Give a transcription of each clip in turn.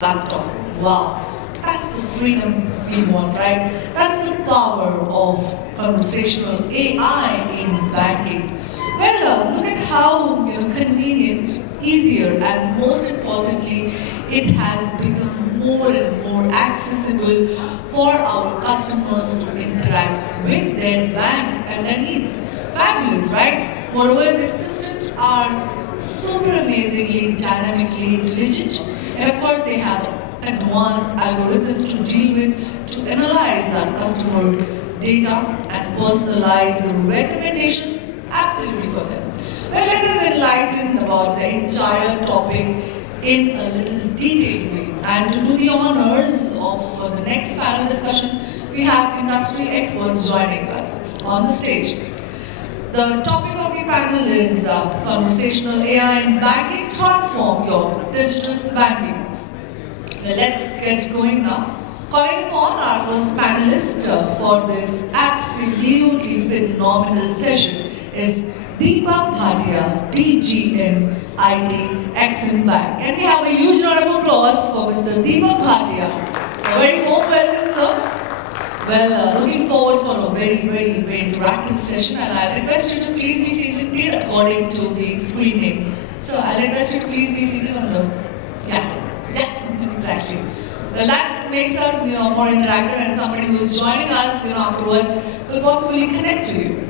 laptop. Wow, that's the freedom we want, right? That's the power of conversational AI in banking. Well, look at how convenient, easier, and most importantly, it has become more and more accessible for our customers to interact with their bank and their needs. Fabulous, right? Moreover, these systems are super amazingly, dynamically intelligent, and of course, they have advanced algorithms to deal with, to analyze our customer data and personalize the recommendations absolutely for them. Well, let us enlighten about the entire topic in a little detailed way. And to do the honors of the next panel discussion, we have industry experts joining us on the stage. The topic of the panel is conversational AI in banking, transform your digital banking. Well, let's get going now. Calling upon our first panelist for this absolutely phenomenal session is Deepak Bhatia, DGM IT Exim Bank. Can we have a huge round of applause for Mr. Deepak Bhatia? A very warm welcome, sir. Well, looking forward for a very interactive session, and I'll request you to please be seated according to the screen name. So I'll request you to please be seated on the, exactly. Well, that makes us more interactive, and somebody who is joining us afterwards will possibly connect to you.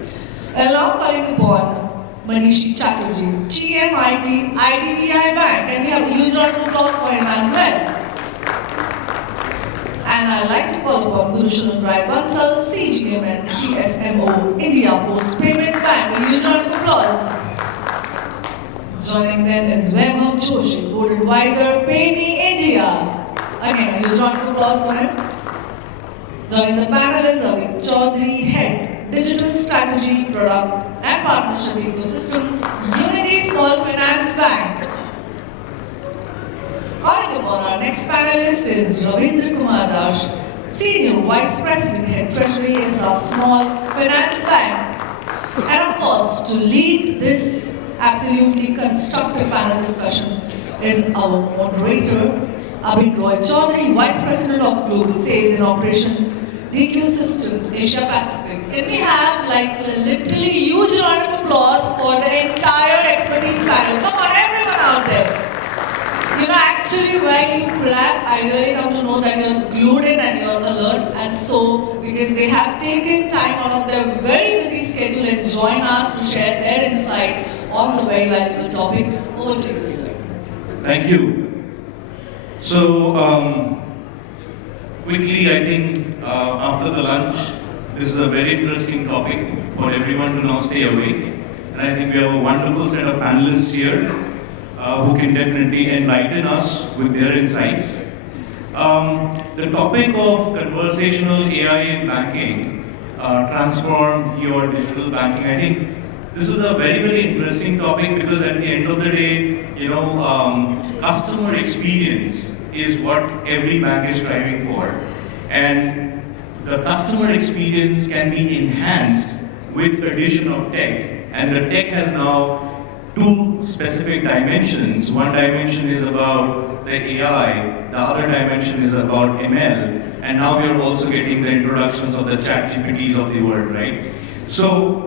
Well, now calling upon MANISHI CHATTERJEE, GMIT IDBI Bank, and we have a huge round of applause for him as well. And I'd like to call upon Gursharan Bansal, CGM and CSMO, India Post Payments Bank. A huge round of applause. Joining them is Vaibhav, Board Advisor, PayMe, India. Again, a huge round of applause for him. Joining the panel is Aveek Choudhury, Head, Digital Strategy, Product and Partnership Ecosystem, Unity Small Finance Bank. Calling upon our next panelist is Rabindra, Senior Vice President, Head Treasury, ESAF Small Finance Bank. And of course, to lead this absolutely constructive panel discussion is our moderator, Abin Choudhury, Vice President of Global Sales and Operation, Deque Systems, Asia Pacific. Can we have a literally huge round of applause for the entire expertise panel? Come on, everyone out there. Actually, while you clap, I really come to know that you're glued in and you're alert, and so because they have taken time out of their very busy schedule and join us to share their insight on the very valuable topic. Over to you, sir. Thank you. So, quickly, I think after the lunch, this is a very interesting topic for everyone to now stay awake. And I think we have a wonderful set of panelists here who can definitely enlighten us with their insights. The topic of conversational AI in banking, transform your digital banking. I think this is a very interesting topic because at the end of the day, customer experience is what every bank is striving for. And the customer experience can be enhanced with addition of tech. And the tech has now two specific dimensions. One dimension is about the AI, the other dimension is about ML, and now we are also getting the introductions of the ChatGPTs of the world, right? So,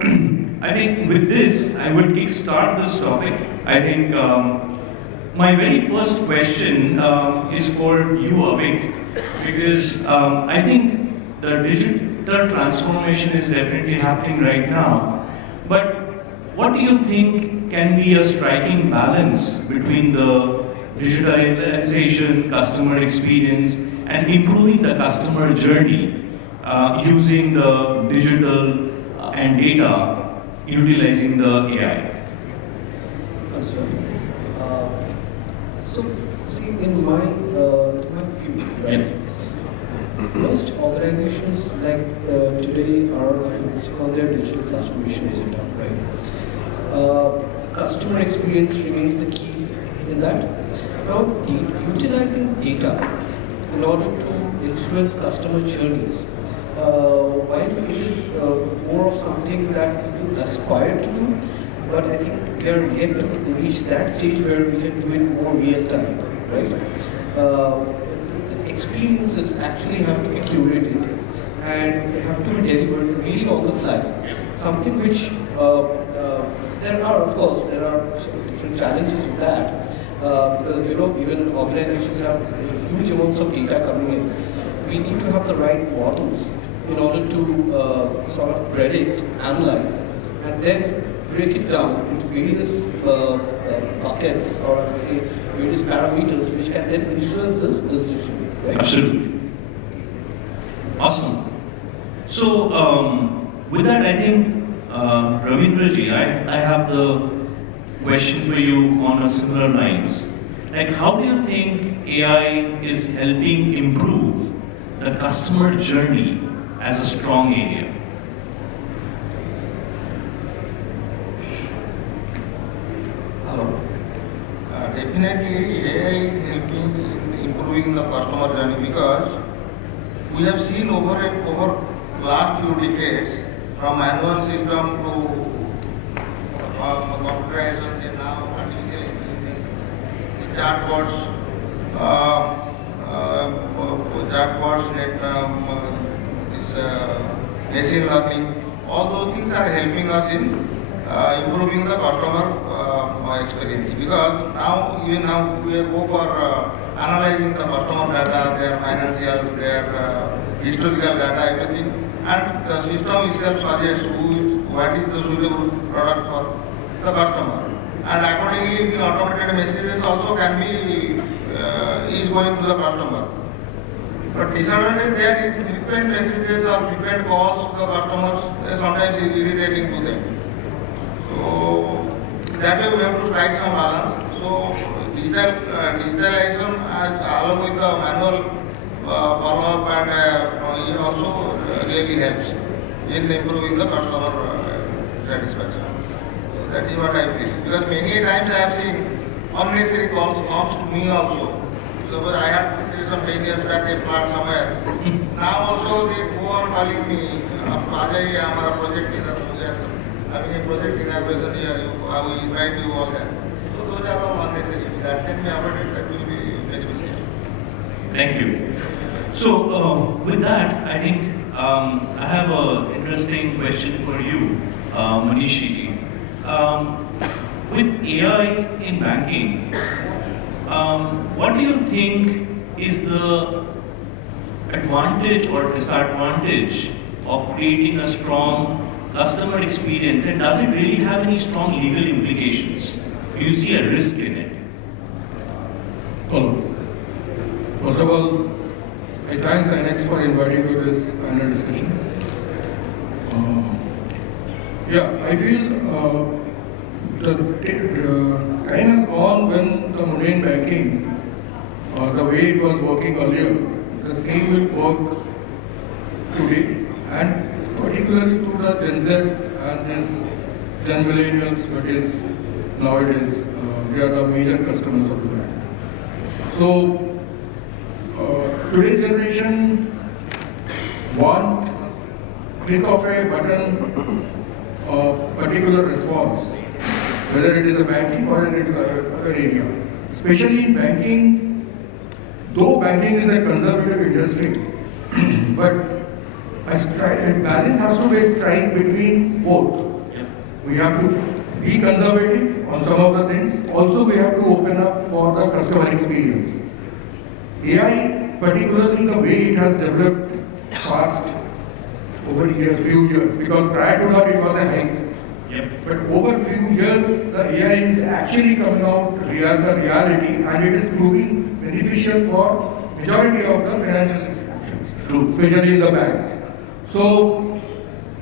I think with this, I would kickstart this topic. I think my very first question is for you, Aveek, because I think the digital transformation is definitely happening right now. But what do you think can be a striking balance between the digitalization, customer experience, and improving the customer journey using the digital and data, utilizing the AI? So, see, in my view, right, most organizations today are focusing on their digital transformation agenda, right? Customer experience remains the key in that. Now, utilizing data in order to influence customer journeys, while it is more of something that people aspire to do, but I think we are yet to reach that stage where we can do it more real time, right? experiences actually have to be curated and they have to be delivered really on the fly. Something which there are, of course, there are different challenges with that because even organizations have huge amounts of data coming in. We need to have the right models in order to sort of predict, analyze, and then break it down into various buckets, or I would say various parameters, which can then influence this decision. Right? Absolutely. Awesome. So, with that, I think, Rabindra ji, I have the question for you on a similar lines. Like, how do you think AI is helping improve the customer journey as a strong area? Hello. Definitely AI is helping in improving the customer journey because we have seen over last few decades from manual system to computerization and now artificial intelligence, the chatbots, machine learning, all those things are helping us in improving the customer experience because even now we go for analyzing the customer data, their financials, their historical data, everything, and the system itself suggests what is the suitable product for the customer, and accordingly the automated messages also can be is going to the customer. But disadvantage there is frequent messages or frequent calls to the customers sometimes is irritating to them. So that way we have to strike some balance. So digitalization along with the manual follow-up and it also really helps in improving the customer satisfaction. So that is what I feel. Because many times I have seen unnecessary calls comes to me also. Suppose I had purchased some 10 years back a plot somewhere. Now also they go on calling me, Ajay, our project is having a project inauguration here, I will invite you all that. So those are all unnecessary. That can be avoided, that will be beneficial. Thank you. So, with that, I think I have an interesting question for you, Manishi ji. With AI in banking, what do you think is the advantage or disadvantage of creating a strong customer experience, and does it really have any strong legal implications? Do you see a risk in it? Hello. First of all, I thank INEX for inviting to this panel discussion. I feel the time has gone when the mundane banking, the way it was working earlier, the same will work today, and particularly through the Gen Z and these Gen Millennials, that is nowadays, they are the major customers of the bank. So, today's generation want click of a button, particular response, whether it is a banking or it is other area. Especially in banking, though banking is a conservative industry, but a balance has to be struck between both. We have to be conservative on some of the things. Also, we have to open up for the customer experience. AI, particularly the way it has developed fast over few years, because prior to that it was a hype. But over a few years, the AI is actually coming out the reality, and it is proving beneficial for majority of the financial institutions, especially in the banks. So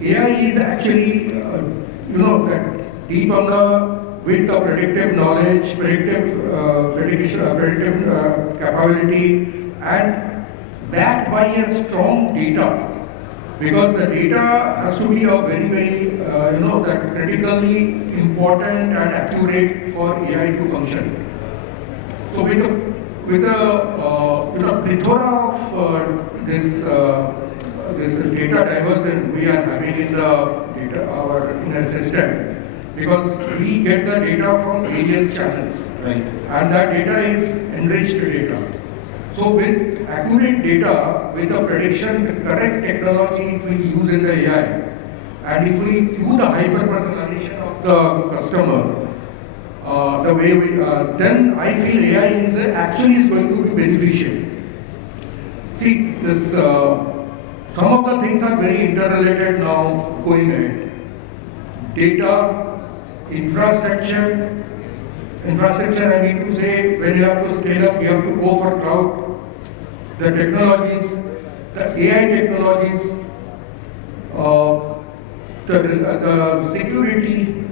AI is actually, that deep on with the predictive knowledge, predictive capability, and backed by a strong data. Because the data has to be a very, that critically important and accurate for AI to function. So with the plethora of this data diversion we are having in the system, because we get the data from various channels, right? And that data is enriched data. So with accurate data, with a prediction, the correct technology if we use in the AI, and if we do the hyper-personalization of the customer, the way we, then I feel AI is actually going to be beneficial. See, this, some of the things are very interrelated now going ahead. Data, infrastructure, I mean to say, when you have to scale up, you have to go for cloud. The technologies, the AI technologies, the security,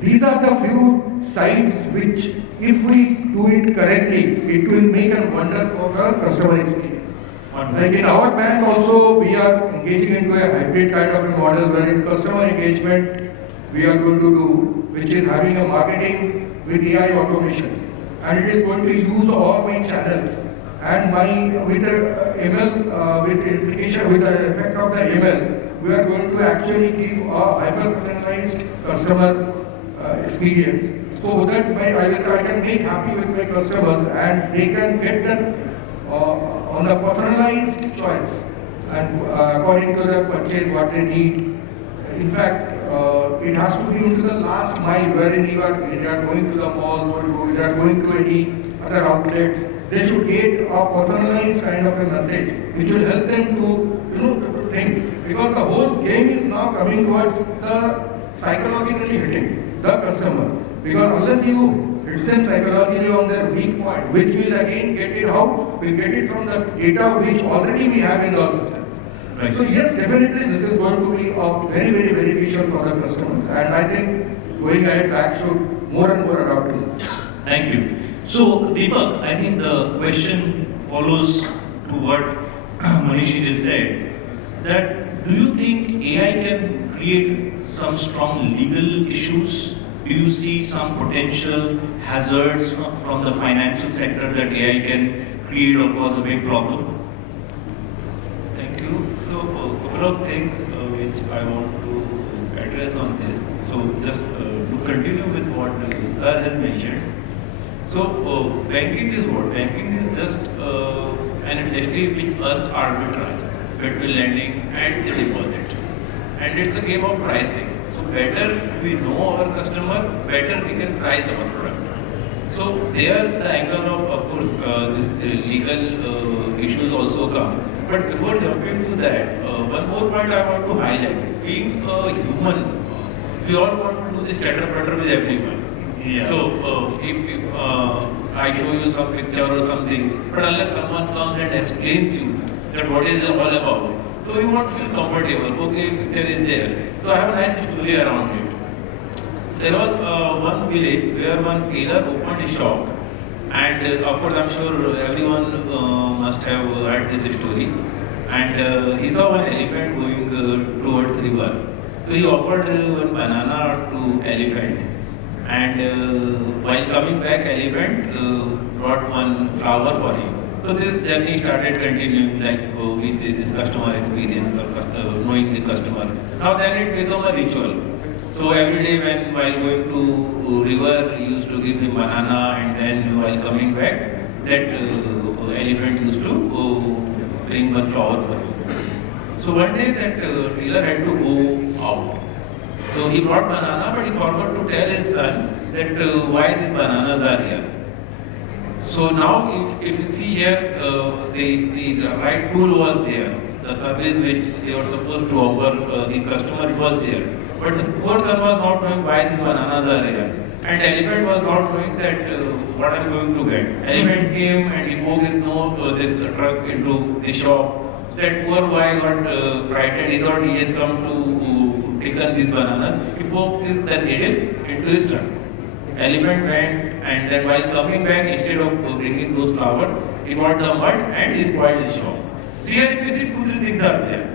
these are the few sides which, if we do it correctly, it will make a wonder for the customer experience. Like in our bank also, we are engaging into a hybrid kind of a model wherein customer engagement we are going to do, which is having a marketing with AI automation, and it is going to use all my channels and with ML, with implication, with the effect of the ML, we are going to actually give a hyper-personalized customer experience, so that I can make happy with my customers and they can get the on a personalized choice and according to the purchase what they need. In fact, it has to be into the last mile wherein you are going to the mall or you are going to any other outlets. They should get a personalized kind of a message which will help them to think, because the whole game is now coming towards the psychologically hitting the customer, because unless you hit them psychologically on their weak point, which will again get it how? We get it from the data which already we have in our system. Right. So yes, definitely this is going to be very, very beneficial for the customers, and I think going ahead, banks should more and more adopt to this. Thank you. So Deepak, I think the question follows to what Manishi just said, that do you think AI can create some strong legal issues? Do you see some potential hazards from the financial sector that AI can create or cause a big problem? Thank you. So, a couple of things which I want to address on this. So, just to continue with what Sir has mentioned. So, banking is what? Banking is just an industry which earns arbitrage between lending and the deposit. And it's a game of pricing. So, better we know our customer, better we can price our product. So, there the angle of course, this legal issues also come. But before jumping to that, one more point I want to highlight. Being a human, we all want to do this chatter-patter with everyone. Yeah. So, if I show you some picture or something, but unless someone comes and explains you that what is it all about, so you won't feel comfortable. Okay, picture is there. So I have a nice story around it. So there was one village where one tailor opened a shop, and of course I'm sure everyone must have heard this story. And he saw one elephant going towards river. So he offered one banana to elephant, and while coming back, elephant brought one flower for him. So this journey started continuing, like we say, this customer experience or knowing the customer. Now then it became a ritual. So every day while going to river, he used to give him banana, and then while coming back, that elephant used to bring one flower for him. So one day that tailor had to go out. So he brought banana, but he forgot to tell his son that why these bananas are here. So now if you see here, the right tool was there, the service which they were supposed to offer the customer, it was there. But the poor son was not knowing why these bananas are here. And elephant was not knowing that what I am going to get. Elephant came and he poked his nose, this truck into the shop. That poor boy got frightened, he thought he has come to taken these bananas. He poked the needle into his trunk. Elephant went, and then while coming back, instead of bringing those flowers, he got the mud and he spoiled his shop. So here if you see, 2-3 things are there.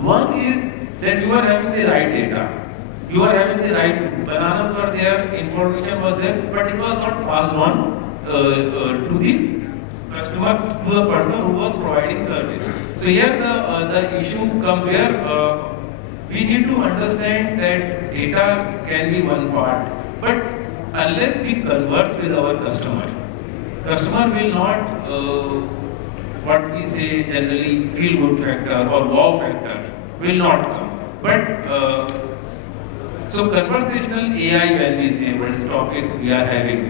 One is that you are having the right data. You are having the right, bananas were there, information was there, but it was not passed on to the customer, to the person who was providing service. So here the issue comes where we need to understand that data can be one part, but unless we converse with our customer will not what we say generally feel good factor or wow factor will not come. But so conversational AI, when we say what is topic we are having,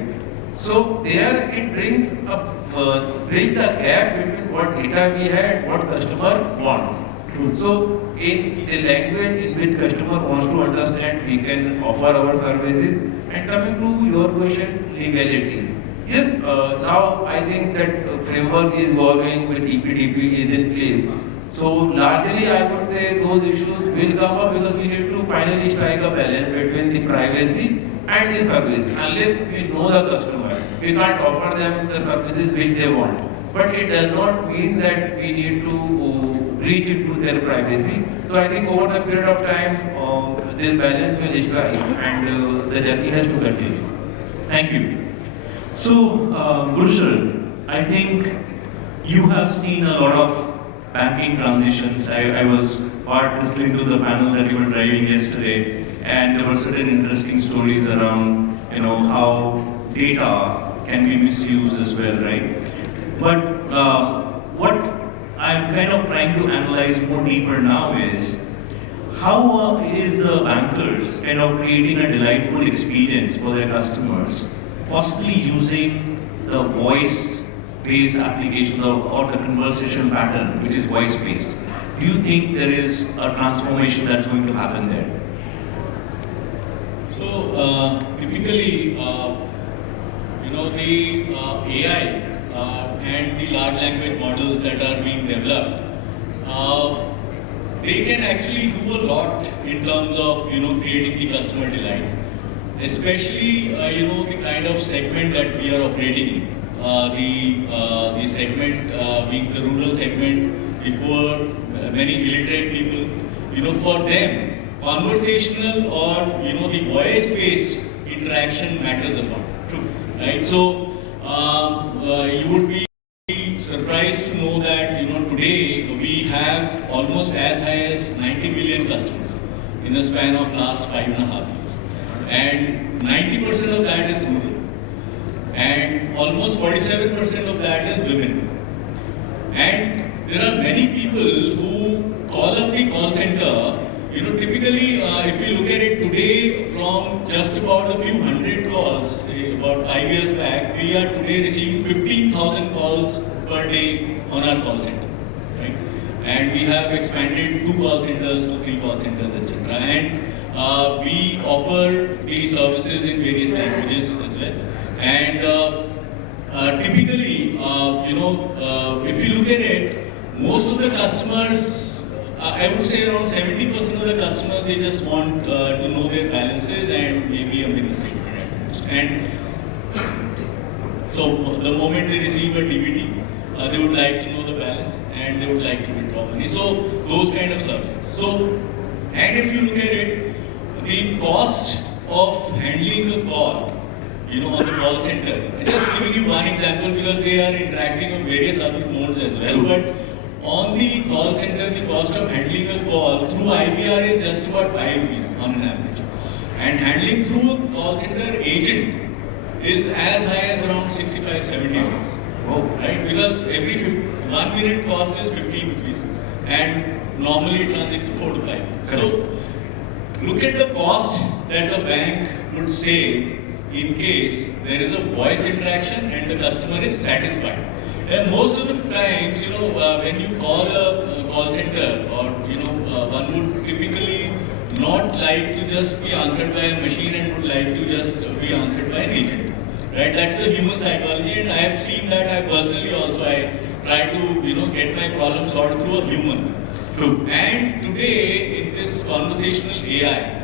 so there it brings bridge the gap between what data we had, what customer wants. So in the language in which customer wants to understand, we can offer our services. And coming to your question, legality. Yes, now I think that framework is evolving with DPDP is in place. So largely I would say those issues will come up because we need to finally strike a balance between the privacy and the service. Unless we know the customer, we can't offer them the services which they want. But it does not mean that we need to reach into their privacy. So I think over the period of time, this balance will strike and the journey has to continue. Thank you. So, Gursharan, I think you have seen a lot of banking transitions. I was part listening to the panel that you were driving yesterday, and there were certain interesting stories around, how data can be misused as well, right? But what I'm kind of trying to analyze more deeper now is how is the bankers kind of creating a delightful experience for their customers, possibly using the voice-based application or the conversation pattern, which is voice-based. Do you think there is a transformation that's going to happen there? So typically, the AI and the large language models that are being developed, they can actually do a lot in terms of creating the customer delight, especially the kind of segment that we are operating in. The segment being the rural segment, the poor, many illiterate people. For them, conversational or the voice-based interaction matters a lot. True, right? So you would be surprised to know that today we have almost as high as 90 million customers in the span of last 5.5 years, and 90% of that is rural, and almost 47% of that is women. And there are many people who call up the call center. Typically, if you look at it today, from just about a few hundred calls, about 5 years back, we are today receiving 15,000 calls per day on our call center, right? And we have expanded 2 call centers to 3 call centers, etc. And we offer the services in various languages as well. And typically, if you look at it, most of the customers, I would say around 70% of the customers, they just want to know their balances and maybe a mini statement at most. And so the moment they receive a DBT, they would like to know the balance and they would like to withdraw money. So those kind of services. So, and if you look at it, the cost of handling a call, on the call center, just giving you one example because they are interacting on various other modes as well. But on the call center, the cost of handling a call through IVR is just about 5 rupees on an average. And handling through a call center agent is as high as around 65, 70 rupees. Oh. Right? Because every 1 minute cost is 15 rupees. And normally it runs into 4 to 5. So look at the cost that the bank would save in case there is a voice interaction and the customer is satisfied. And most of the times, when you call a call center, or one would typically not like to just be answered by a machine and would like to just be answered by an agent, right? That's the human psychology, and I have seen that. I personally also try to get my problem solved through a human. True. And today, in this conversational AI,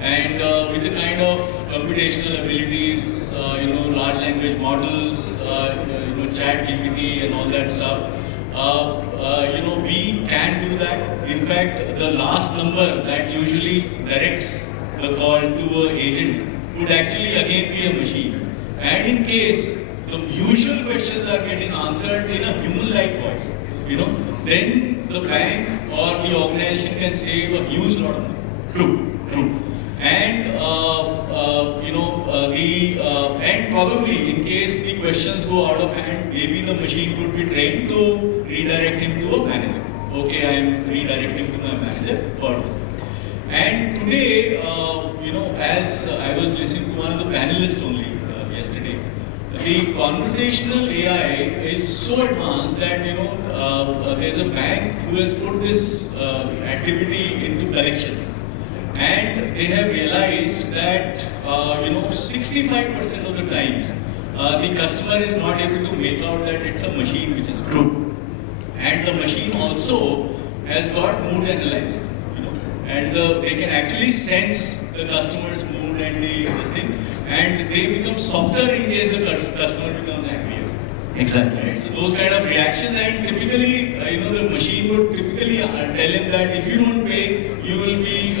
and with the kind of computational abilities, large language models, ChatGPT and all that stuff, we can do that. In fact, the last number that usually directs the call to an agent would actually again be a machine. And in case the usual questions are getting answered in a human-like voice, then the bank or the organization can save a huge lot of money. True, true. And and probably in case the questions go out of hand, maybe the machine could be trained to redirect him to a manager. Okay, I am redirecting to my manager for this. And today, as I was listening to one of the panelists only yesterday, the conversational AI is so advanced that there's a bank who has put this activity into collections, and they have realized that 65% of the times the customer is not able to make out that it's a machine which is true, and the machine also has got mood analysis, and they can actually sense the customer's mood and this thing, and they become softer in case the customer becomes angry. Exactly. Right? So those kind of reactions, and typically, the machine would typically tell him that if you don't pay, you will be,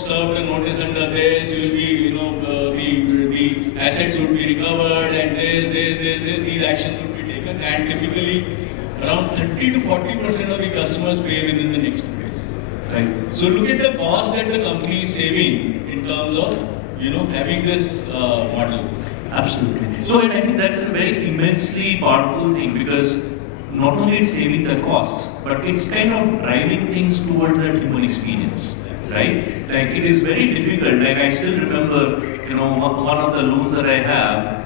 served a notice under this. You will be, the assets would be recovered, and these actions would be taken. And typically, around 30 to 40% of the customers pay within the next 2 days. Right. So look at the cost that the company is saving in terms of, having this model. Absolutely. So and I think that's a very immensely powerful thing, because not only it's saving the costs, but it's kind of driving things towards that human experience, right? Like it is very difficult. Like I still remember, one of the loans that I have,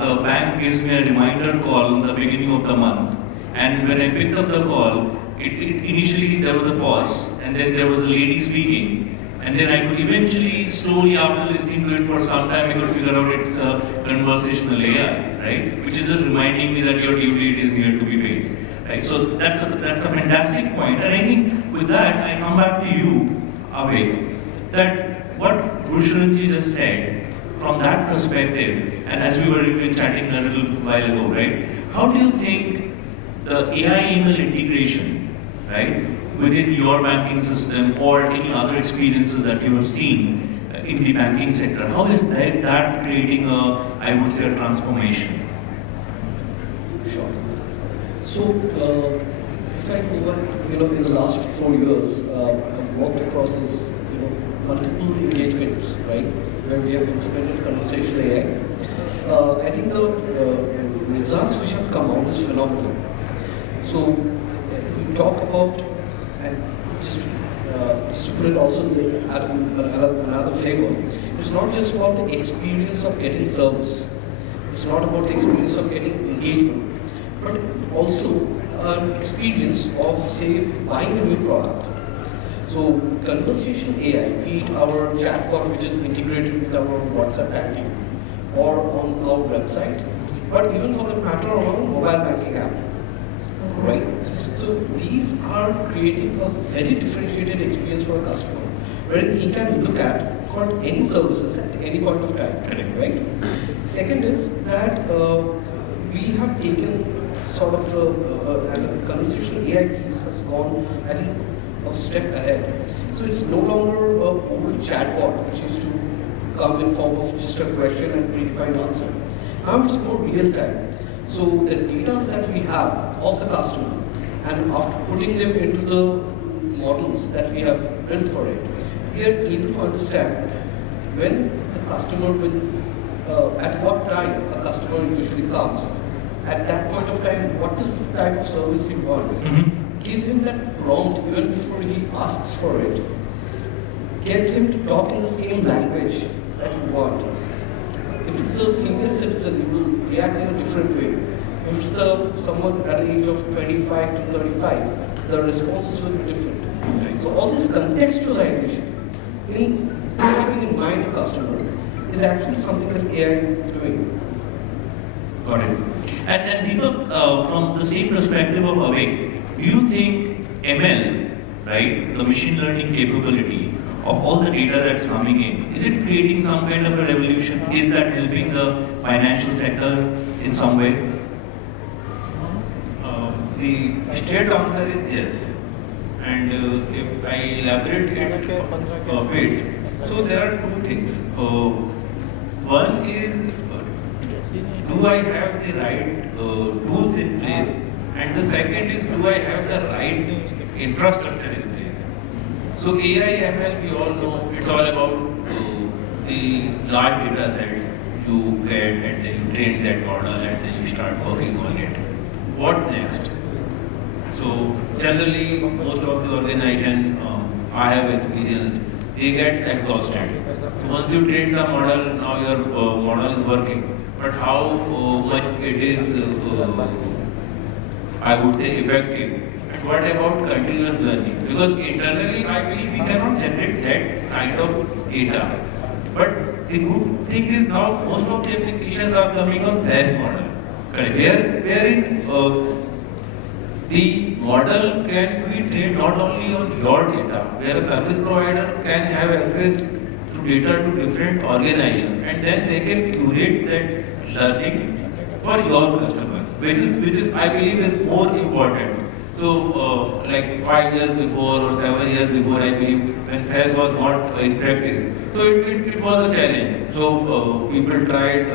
the bank gives me a reminder call in the beginning of the month, and when I picked up the call, initially there was a pause, and then there was a lady speaking. And then I could eventually, slowly after listening to it for some time, I could figure out it's a conversational AI, right? Which is just reminding me that your due date is near to be paid, right? So that's a fantastic point. And I think with that, I come back to you, Aveek, that what Gursharan just said, from that perspective, and as we were chatting a little while ago, right? How do you think the AI email integration, right, within your banking system or any other experiences that you have seen in the banking sector, how is that creating I would say, a transformation? Sure. So, if I go back, in the last 4 years, I've walked across this, multiple engagements, right, where we have implemented conversational AI. I think the results which have come out is phenomenal. So, we talk about, and just to put it also add another flavor, it's not just about the experience of getting service. It's not about the experience of getting engagement, but also an experience of, say, buying a new product. So conversational AI, be it our chatbot which is integrated with our WhatsApp banking or on our website, but even for the matter of our mobile banking app, right? So these are creating a very differentiated experience for a customer, wherein he can look at for any services at any point of time, right? Second is that we have taken sort of the conversational AI piece has gone, I think, a step ahead. So it's no longer a old chatbot which used to come in form of just a question and predefined answer. Now it's more real time. So the data that we have of the customer, and after putting them into the models that we have built for it, we are able to understand when the customer will, at what time a customer usually comes. At that point of time, what is the type of service he wants? Give him that prompt even before he asks for it. Get him to talk in the same language that you want. If it's a senior citizen, he will react in a different way. If it's someone at the age of 25 to 35, the responses will be different. So all this contextualization, in keeping in mind the customer, is actually something that AI is doing. Got it. And Deepak, from the same perspective of Aveek, do you think ML, right, the machine learning capability of all the data that's coming in, is it creating some kind of a revolution? Is that helping the financial sector in some way? The straight answer is yes. And if I elaborate it a bit, so there are two things. One is, do I have the right tools in place? And the second is, do I have the right infrastructure in place? So AI, ML, we all know it's all about the large data sets you get and then you train that model and then you start working on it. What next? So generally, most of the organization I have experienced, they get exhausted. So once you train the model, now your model is working. But how much it is, I would say, effective? And what about continuous learning? Because internally, I believe we cannot generate that kind of data. But the good thing is now most of the applications are coming on SaaS model. Correct. Wherein the model can be trained not only on your data, where a service provider can have access to data to different organizations, and then they can curate that learning for your customer, which is I believe is more important. So like 5 years before or 7 years before, I believe when SaaS was not in practice, so it was a challenge. So people tried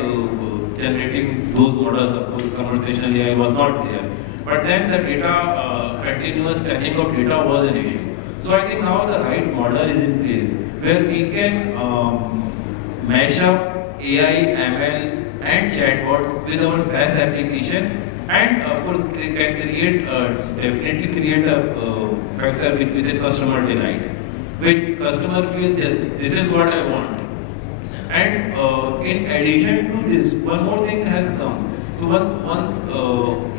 generating those models. Of course, conversational AI was not there. But then the data, continuous churning of data was an issue. So I think now the right model is in place where we can mash up AI, ML and chatbots with our SaaS application, and of course can definitely create a factor which is a customer delight, which customer feels, yes, this is what I want. And in addition to this, one more thing has come. So once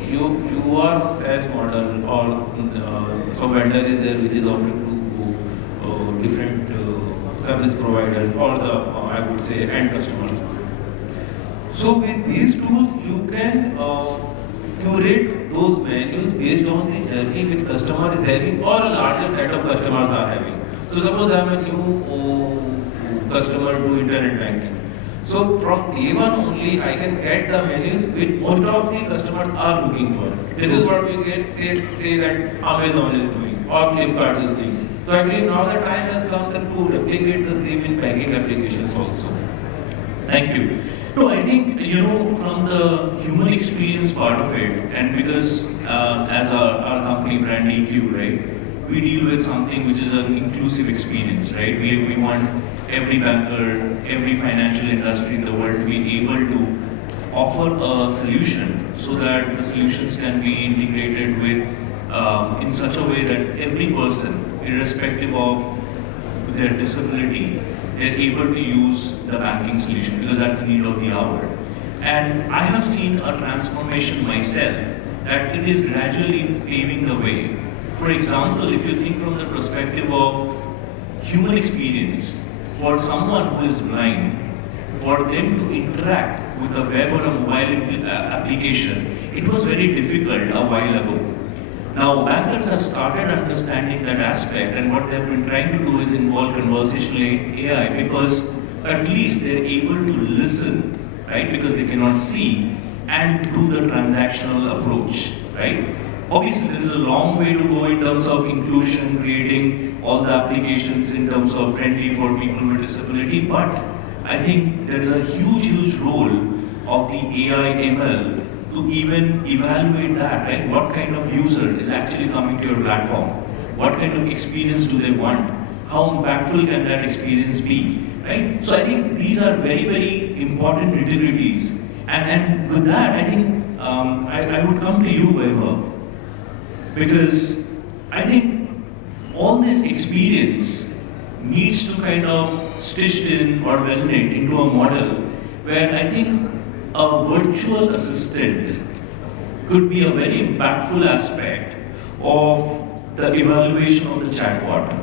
you are on SaaS model or some vendor is there which is offering to different service providers or the I would say end customers. So with these tools you can curate those menus based on the journey which customer is having or a larger set of customers are having. So suppose I am a new customer to internet banking. So from day one only, I can get the menus which most of the customers are looking for. This is what we can say that Amazon is doing or Flipkart is doing. So I believe now the time has come to replicate the same in banking applications also. Thank you. No, I think, from the human experience part of it, and because as our company brand Deque, right, we deal with something which is an inclusive experience, right? We want every banker, every financial industry in the world to be able to offer a solution so that the solutions can be integrated with in such a way that every person, irrespective of their disability, they're able to use the banking solution because that's the need of the hour. And I have seen a transformation myself that it is gradually paving the way. For example, if you think from the perspective of human experience, for someone who is blind, for them to interact with a web or a mobile application, it was very difficult a while ago. Now, bankers have started understanding that aspect, and what they've been trying to do is involve conversational AI because at least they're able to listen, right? Because they cannot see, and do the transactional approach, right? Obviously, there is a long way to go in terms of inclusion, creating all the applications in terms of friendly for people with disability, but I think there is a huge role of the AI ML to even evaluate that, right? What kind of user is actually coming to your platform? What kind of experience do they want? How impactful can that experience be, right? So I think these are very important nitty-gritties. And with that, I think I would come to you, Vaibhav. Because I think all this experience needs to kind of stitched in or welded into a model where I think a virtual assistant could be a very impactful aspect of the evaluation of the chatbot.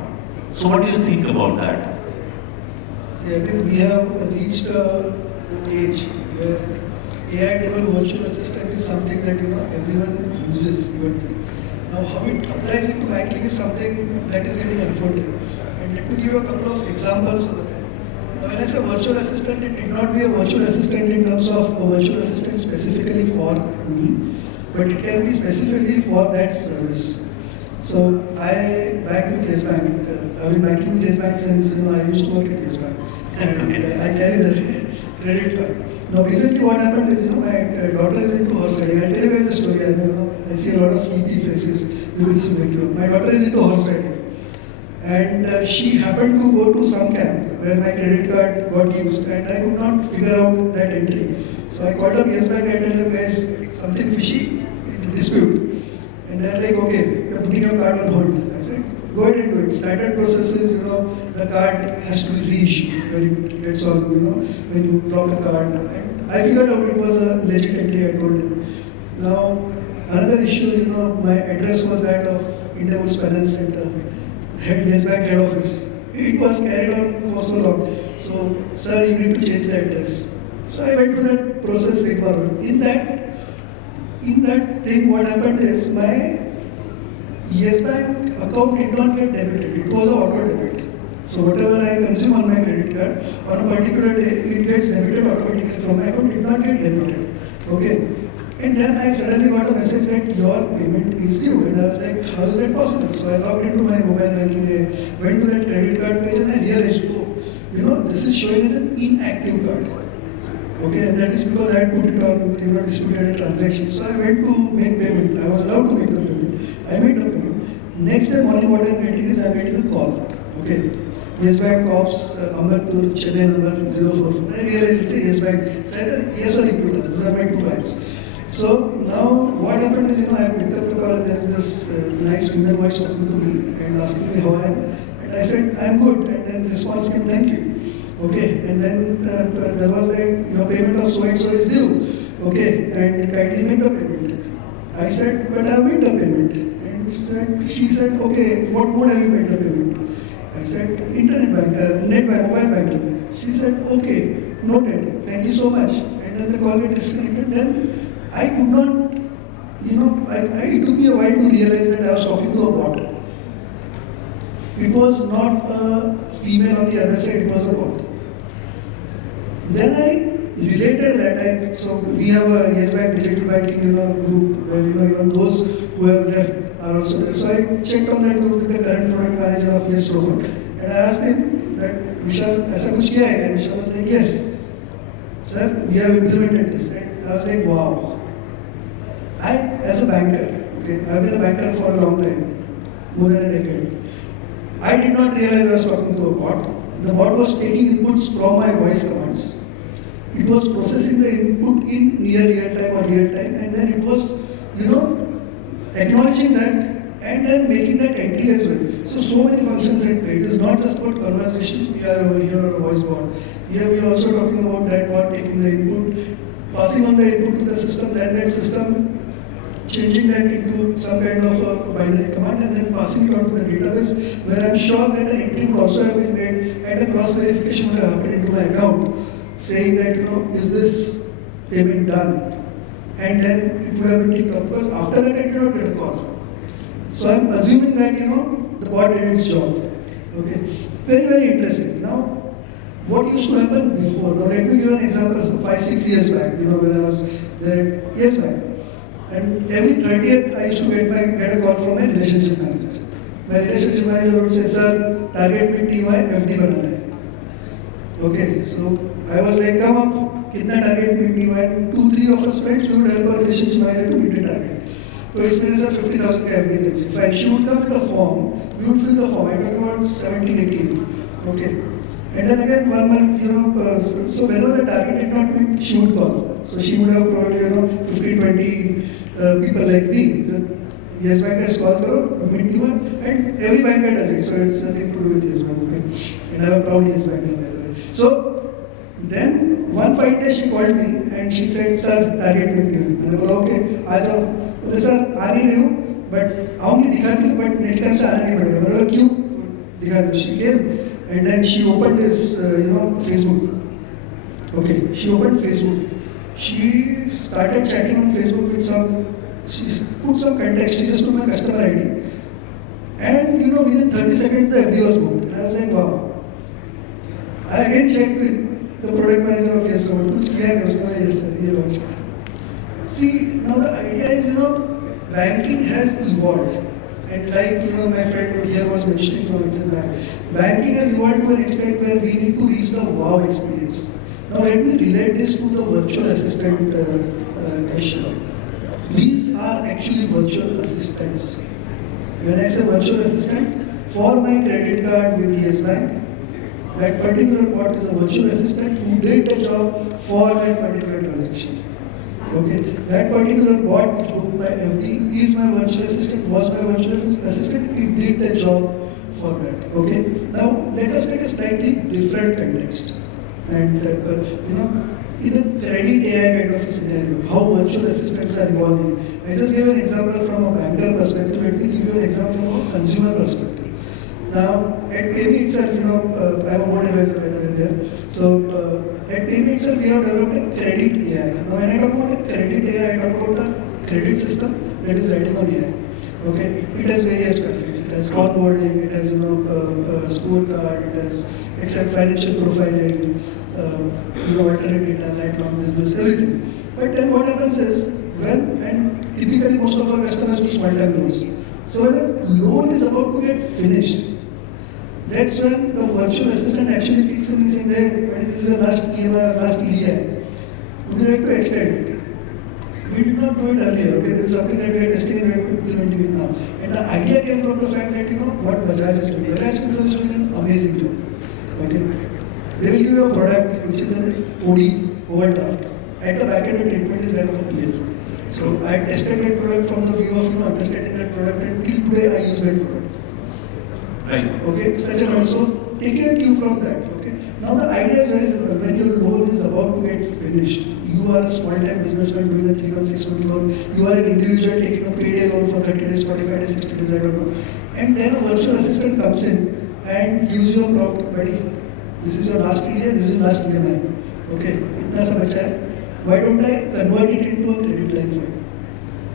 So what do you think about that? See, I think we have reached an age where AI-driven virtual assistant is something that everyone uses even today. Now, how it applies into banking is something that is getting unfolded. And let me give you a couple of examples of that. Now, when I say virtual assistant, it did not be a virtual assistant in terms of a virtual assistant specifically for me, but it can be specifically for that service. So I bank with Yes Bank. I've been banking with Yes Bank since I used to work at Yes Bank, and I carry the credit card. Now, recently what happened is, my daughter is into horse riding. I'll tell you guys the story. I see a lot of sleepy faces. Maybe this will wake you up. My daughter is into horse riding. And she happened to go to some camp where my credit card got used, and I could not figure out that entry. So I called up Yes Bank, I told them, guys, something fishy, dispute. And they're like, okay, you're putting your card on hold. I said, go ahead and do it. Standard process is, the card has to be reissued when it gets on, when you block a card. And I figured out it was a legit entry, I told them. Now, another issue, my address was that of India Bulls Finance Center, Yes Bank head office. It was carried on for so long. So, sir, you need to change the address. So I went to that process rigmarole. In that thing, what happened is my Yes Bank account did not get debited. It was an auto debit. So whatever I consume on my credit card, on a particular day, it gets debited automatically from my account, did not get debited. Okay. And then I suddenly got a message that your payment is due. And I was like, how is that possible? So I logged into my mobile banking, I went to that credit card page, and I realized, this is showing as an inactive card. Okay, and that is because I had put it on, disputed a transaction. So I went to make payment. I was allowed to make the payment. I made the payment. Next day morning, what I'm getting is I'm getting a call. Okay, Yes Bank Ops, Ambattur, Chennai number 044. I realized it's a Yes Bank. It's either Yes or Equitas. These are my two banks. So now what happened is, I picked up the call and there is this nice female voice talking to me and asking me how I am. And I said, I'm good. And then response came, thank you. Okay, and then there was that your payment of so and so is due. Okay, and kindly make the payment. I said, but I have made the payment. And she said, okay, what mode have you made the payment? I said, internet bank, net bank, mobile banking. She said, okay, noted, thank you so much. And then the call got disconnected. Then I could not, it took me a while to realize that I was talking to a bot. It was not a female on the other side, it was a bot. Then I related that, so we have a Yes Bank digital banking group where even those who have left are also there. So I checked on that group with the current product manager of Yes Robot, and I asked him that Vishal, aisa kuch kiya hai? And Vishal was like, yes, sir, we have implemented this. And I was like, wow. As a banker, okay, I've been a banker for a long time, more than a decade. I did not realize I was talking to a bot. The bot was taking inputs from my voice commands. It was processing the input in near real time or real time, and then it was, acknowledging that and then making that entry as well. So many functions at play. It is not just about conversation over here or a voice bot. Here we are also talking about that bot taking the input, passing on the input to the system, then that system changing that into some kind of a binary command and then passing it on to the database, where I'm sure that an entry would also have been made and a cross verification would have happened into my account, saying that, is this payment done? And then it would have been ticked off, because after that I did not get a call. So I'm assuming that, the bot did its job. Okay. Very, very interesting. Now, what used to happen before? Now let me give an example. 5-6 years back, when I was there at Yes Bank. And every 30th, I used to get a call from my relationship manager. My relationship manager would say, sir, target meet नहीं हुआ है, FD बनाना है. Okay, so I was like, come up, कितना target meet नहीं हुआ है? 2-3 of us friends, we would help our relationship manager to meet the target. So it's means 50,000 का FD दीजिए. Fine, she would come with a form, we would fill the form. I'm talking about 17-18. Okay. And then again, 1 month, so whenever the target did not meet, she would call. So she would have probably, 15-20 people like me. The Yes Bank has called karo, meet you, and every banker does it. So it's nothing to do with Yes Bank, okay? And I'm a proud Yes Banker, by the way. So then one fine day she called me and she said, sir, target meet you. मैंने बोला okay, आ जाओ. बोले sir, आ नहीं रही हूँ, but आऊँगी दिखाती हूँ, but next time से आना नहीं पड़ेगा. मैंने बोला क्यों? दिखाती हूँ. She came. And then she opened this, Facebook. Okay, she opened Facebook. She started chatting on Facebook with she put some context, she just took my customer ID. And within 30 seconds the FD was booked. And I was like, wow. I again checked with the product manager of Yes Robot. Kuch kiya hai? Usne bola, yes sir, ye launch kiya. See, now the idea is, banking has evolved. And like, my friend here was mentioning from Axis Bank, banking has evolved to an extent where we need to reach the wow experience. Now let me relate this to the virtual assistant question. These are actually virtual assistants. When I say virtual assistant, for my credit card with Yes Bank. That particular bot is a virtual assistant who did the job for that particular transaction. Okay, that particular bot which booked my FD is my virtual assistant, was my virtual assistant, it did the job for that. Okay, now let us take a slightly different context. And in a credit AI kind of a scenario, how virtual assistants are evolving. I just gave an example from a banker perspective. Let me give you an example from a consumer perspective. Now, at PayMe itself, I'm a board advisor by the way there. So, at PayMe itself, we have developed a credit AI. Now, when I talk about a credit AI, I talk about a credit system that is riding on AI. Okay, it has various facets. It has onboarding, it has scorecard, it has financial profiling, alternate data, lifelong business, everything. But then what happens is and typically most of our customers do small-time loans. So when a loan is about to get finished, that's when the virtual assistant actually kicks in and saying, hey, when this is your last EMI or last EDI, would you like to extend it? We did not do it earlier, okay? This is something that we are testing and we are implementing it now. And the idea came from the fact that, what Bajaj is doing. Bajaj Finserv is doing an amazing job, okay? They will give you a product which is an OD, overdraft. At the back end, the treatment is that of a PL. So I tested that product from the view of, understanding that product, and till today I use that product. Right. Okay, such and also taking a cue from that. Okay. Now the idea is very simple. When your loan is about to get finished, you are a small-time businessman doing a 3-month, 6-month loan. You are an individual taking a payday loan for 30 days, 45 days, 60 days, I don't know. And then a virtual assistant comes in and gives you a prompt, buddy. This is your last EDI, this is your last EMI. Okay, itna sa bacha hai. Why don't I convert it into a credit line for you?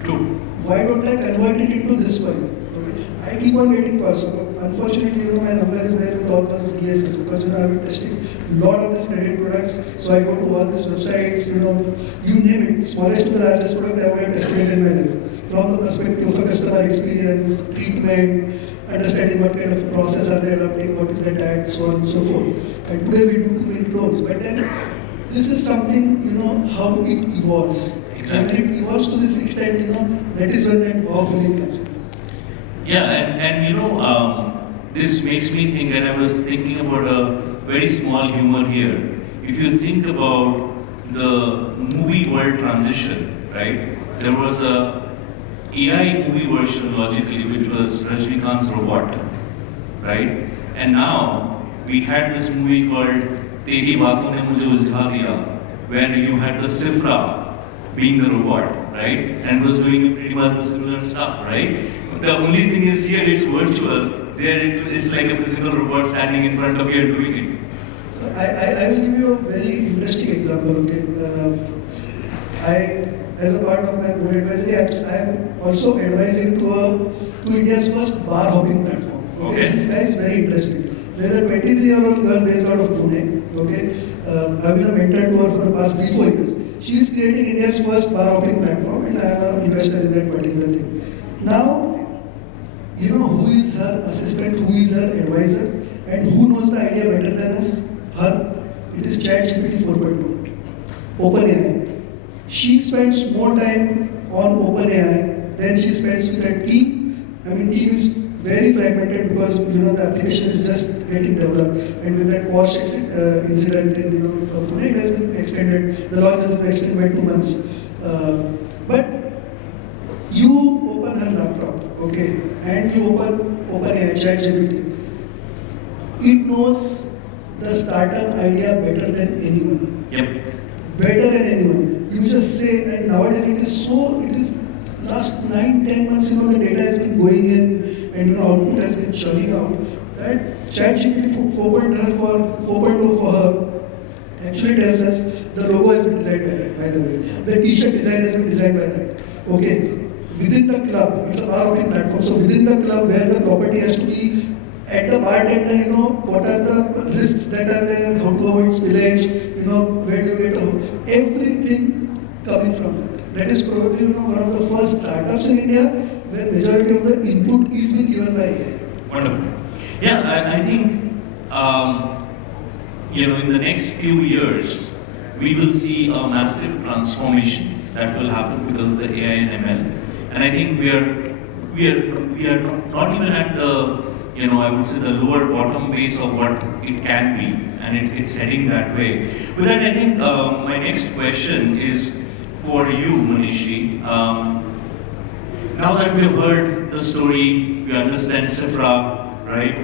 True. Why don't I convert it into this for you? Okay, I keep on getting calls. So unfortunately, my number is there with all those DSS because I've been testing a lot of these credit products. So I go to all these websites, you name it, smallest to the largest product I would have tested it in my life. From the perspective of a customer experience, treatment, understanding what kind of process are they adopting, what is the tax, so on and so forth. And today we do 2 minute loans, but then this is something, how it evolves. Exactly. And when it evolves to this extent, that is when that wow feeling comes in. Yeah, and this makes me think, and I was thinking about a very small humor here. If you think about the movie world transition, right? There was a AI movie version, logically, which was Rajnikant's Robot, right? And now we had this movie called Teri Baaton Ne Mujhe Uljha Diya, where you had the Sifra being the robot, right? And was doing pretty much the similar stuff, right? The only thing is here it's virtual. There it's like a physical robot standing in front of you and doing it. So I will give you a very interesting example, okay? As a part of my board advisory, I am also advising to India's first bar hopping platform. Okay? This guy is very interesting. There is a 23-year-old girl based out of Pune. Okay, I've been a mentor to her for the past 3-4 years. She is creating India's first bar hopping platform, and I am an investor in that particular thing. Now, who is her assistant, who is her advisor, and who knows the idea better than us? Her. It is ChatGPT 4.2. OpenAI. She spends more time on OpenAI than she spends with her team. I mean, team is very fragmented because the application is just getting developed, and with that Porsche incident in Pune, it has been extended. The launch has been extended by 2 months. But you open her laptop, okay, and you open OpenAI, ChatGPT. It knows the startup idea better than anyone. Yep. Better than anyone. You just say, and nowadays it is last 9-10 months, the data has been going in and output has been churning out. That ChatGPT 4.0 for her actually tells us the logo has been designed by that, by the way. The t-shirt design has been designed by that. Okay. Within the club, it's a bar hopping platform, so within the club where the property has to be at the bartender, what are the risks that are there, how to avoid spillage, where do you get everything coming from that. That is probably one of the first startups in India where majority of the input is being given by AI. Wonderful. Yeah, I think in the next few years we will see a massive transformation that will happen because of the AI and ML. And I think we are not even at the I would say the lower bottom base of what it can be, and it's heading that way. With that, I think my next question is for you, Manishi. Now that we've heard the story, we understand CIFRA, right?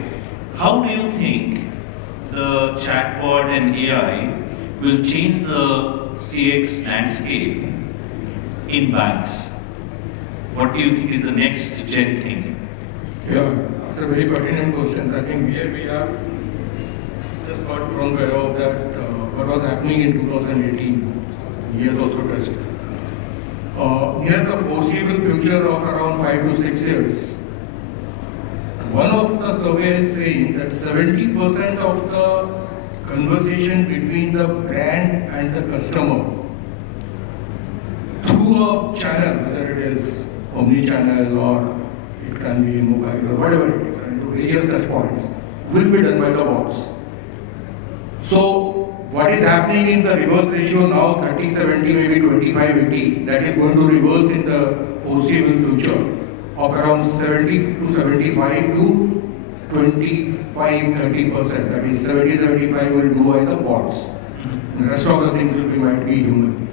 How do you think the chatbot and AI will change the CX landscape in banks? What do you think is the next gen thing? Yeah, it's a very pertinent question. I think we have just got from Vaibhav that what was happening in 2018, he has also touched. Near the foreseeable future of around 5 to 6 years, one of the surveys is saying that 70% of the conversation between the brand and the customer through a channel, whether it is omni-channel or it can be mobile or whatever it is, and to various touch points, will be done by the bots. So, what is happening in the reverse ratio now, 30-70, maybe 25-80, that is going to reverse in the foreseeable future of around 70 to 75 to 25-30%. That is 70-75 will do by the bots. The rest of the things might be human.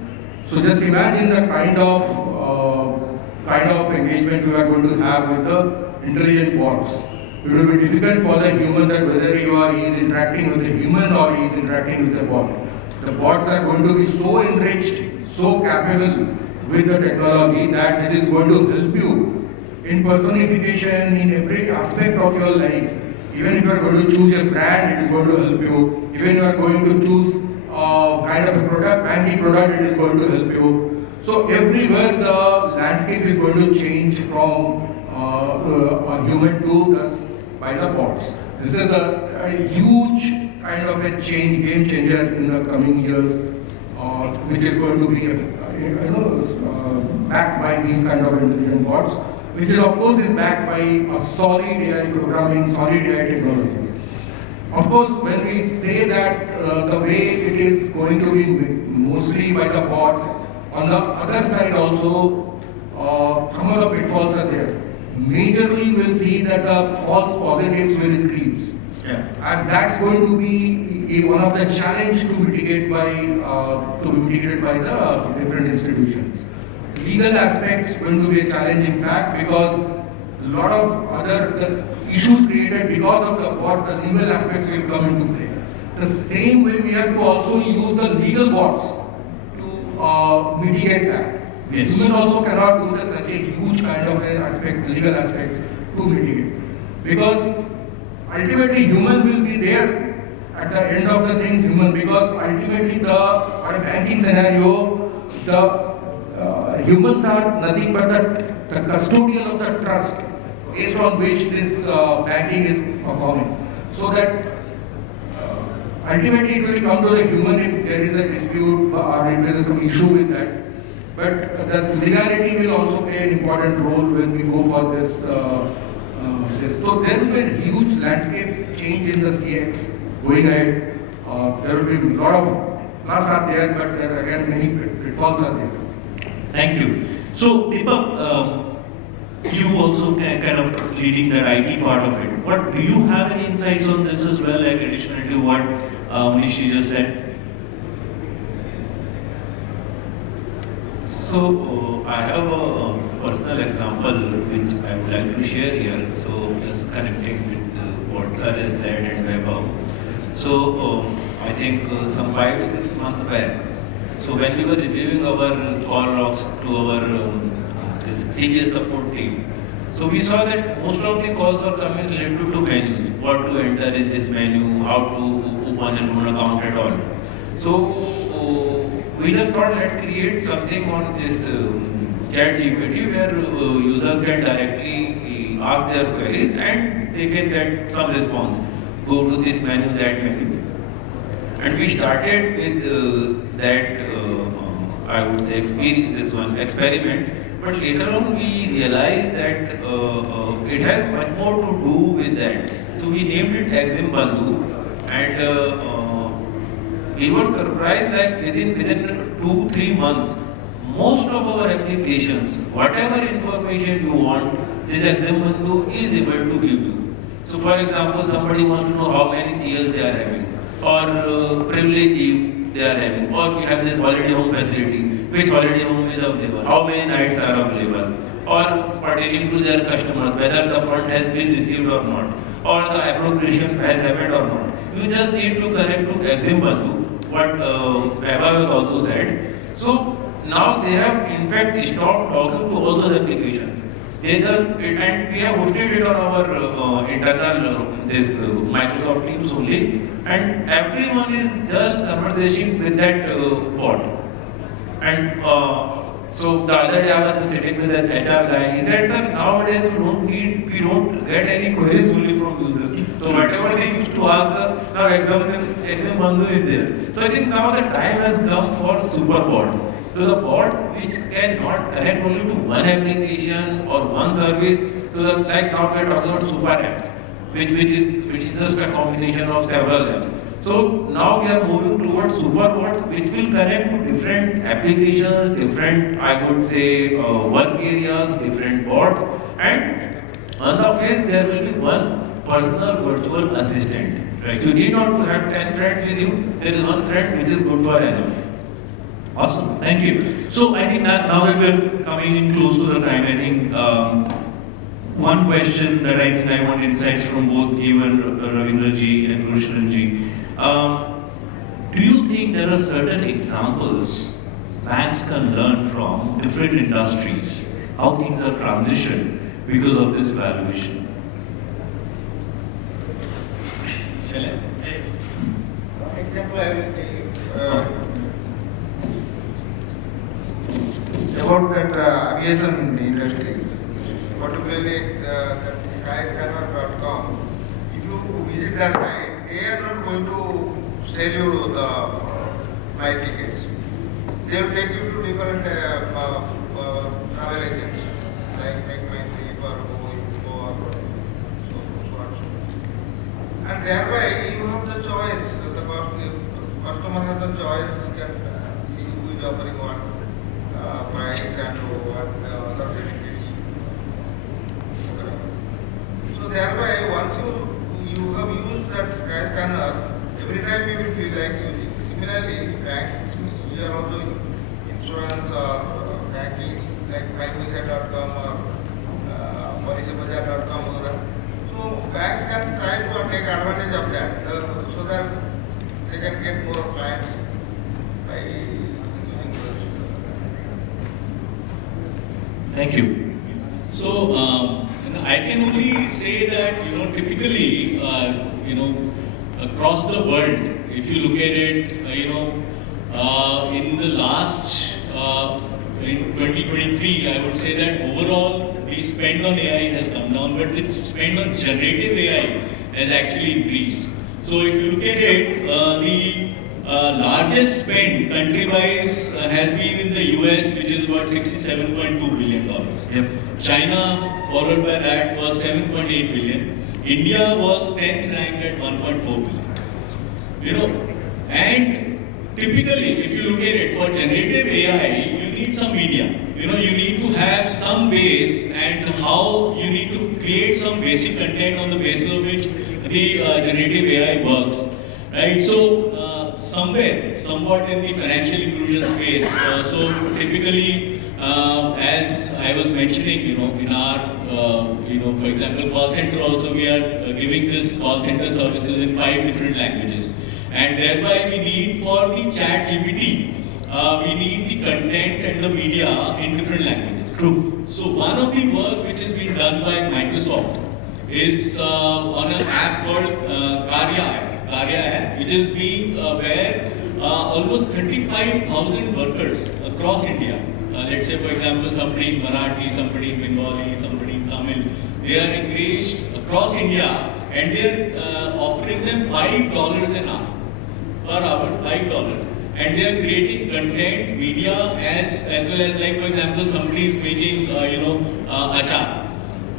So just imagine the kind of engagement we are going to have with the intelligent bots. It will be difficult for the human that whether he is interacting with a human or he is interacting with a bot. The bots are going to be so enriched, so capable with the technology that it is going to help you in personification in every aspect of your life. Even if you are going to choose a brand, it is going to help you. Even if you are going to choose kind of a product, banking product, it is going to help you. So everywhere the landscape is going to change from a human to the by the bots. This is a huge kind of a change, game changer in the coming years, which is going to be backed by these kind of intelligent bots, which is of course is backed by a solid AI programming, solid AI technologies. Of course, when we say that the way it is going to be mostly by the bots, on the other side also, some of the pitfalls are there. Majorly, we'll see that the false positives will increase. Yeah. And that's going to be one of the challenge to mitigate by the different institutions. Legal aspects going to be a challenge, in fact, because a lot of other issues created because of the bots, the legal aspects will come into play. The same way we have to also use the legal bots to mitigate that. Yes. Human also cannot do such a huge kind of legal aspects to mitigate. Because ultimately human will be there at the end of the things, because ultimately for a banking scenario, the humans are nothing but the custodian of the trust based on which this banking is performing. So that ultimately it will come to the human if there is a dispute or if there is some issue with that. But the legality will also play an important role when we go for this. So there will be a huge landscape change in the CX going ahead. There will be a lot of plus are there, but there are again many pitfalls are there. Thank you. So Deepak, you also kind of leading the IT part of it. What do you have any insights on this as well, like additional to what Manishi just said? So I have a personal example which I would like to share here. So just connecting with what sir has said and Vaibhav. So I think some 5-6 months back, so when we were reviewing our call logs to our this CDS support team, so we saw that most of the calls were coming related to menus, what to enter in this menu, how to open a loan account and all. So we just thought let's create something on this ChatGPT where users can directly ask their queries and they can get some response. Go to this menu, that menu. And we started with that, I would say, experiment. But later on we realized that it has much more to do with that. So we named it 𝐂𝐨𝐬𝐴 and we were surprised that within 2-3 months, most of our applications, whatever information you want, this 𝐂𝐨𝐬𝐴 is able to give you. So for example, somebody wants to know how many CLs they are having, or privilege leave they are having, or we have this holiday home facility, which holiday home is available, how many nights are available, or pertaining to their customers, whether the fund has been received or not, or the appropriation has happened or not. You just need to connect to 𝐿SIM Bandhu, what Vaibhav has also said. So now they have in fact stopped talking to all those applications. They just, and we have hosted it on our internal this Microsoft Teams only, and everyone is just conversation with that bot. And so the other day I was sitting with an HR guy. He said, "Sir, nowadays we don't get any queries only from users. So whatever they used to ask us, now 𝐿SIM Bandhu is there." So I think now the time has come for super bots. So the bots which cannot connect only to one application or one service. So like now we are talking about super apps, which is just a combination of several apps. So now we are moving towards super bots, which will connect to different applications, different, I would say, work areas, different bots, and on the face there will be one personal virtual assistant. Right. So you need not to have 10 friends with you. There is one friend which is good for enough. Awesome, thank you. So I think that now that we're coming in close to the time, I think one question that I think I want insights from both you and Rabindra ji and Gursharan ji. Do you think there are certain examples banks can learn from different industries, how things are transitioned because of this valuation? Shall I? One example I will tell you. About that aviation industry, particularly that skyscanner.com, if you visit that site, they are not going to sell you the flight tickets. They will take you to different travel agents, like MakeMyTrip or Go or so on. And thereby you have the choice, the customer has the choice, you can see who is offering what price and what other benefits. So thereby, once you have used that Skyscanner, every time you will feel like using. Similarly, banks, you are also in insurance or banking, like PayMe.com or MANISHI.com. So banks can try to take advantage of that, so that they can get more clients by using those. Thank you. So, I can only say that, typically, across the world, if you look at it, in the last, in 2023, I would say that overall the spend on AI has come down, but the spend on generative AI has actually increased. So if you look at it, the largest spend country-wise has been in the US, which is about $67.2 billion. Yep. China, followed by that, was 7.8 billion. India was 10th ranked at 1.4 billion. And typically, if you look at it, for generative AI, you need some media. You need to have some base, and how you need to create some basic content on the basis of which the generative AI works, right? So somewhat in the financial inclusion space. So typically, as I was mentioning, in our, for example, call center also, we are giving this call center services in 5 different languages, and thereby we need for the ChatGPT, we need the content and the media in different languages. True. So one of the work which has been done by Microsoft is on an app called Karya app, which is being where almost 35,000 workers across India, let's say for example somebody in Marathi, somebody in Bengali, somebody in Tamil, they are engaged across India, and they are offering them $5 an hour, per hour, $5. And they are creating content, media, as well as, like for example, somebody is making, achar.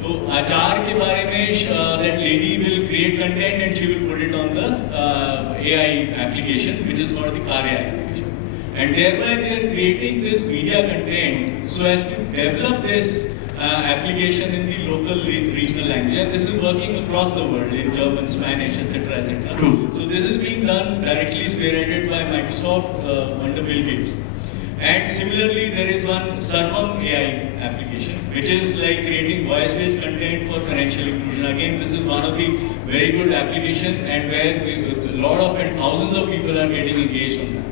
So achar ke bare mein, that lady will create content and she will put it on the AI application, which is called the Karya application. And thereby they are creating this media content so as to develop this application in the local regional language, and this is working across the world in German, Spanish, etc., etc. True. So this is being done directly spearheaded by Microsoft under Bill Gates. And similarly, there is one Sarvam AI application, which is like creating voice-based content for financial inclusion. Again, this is one of the very good application, and where a lot of and thousands of people are getting engaged on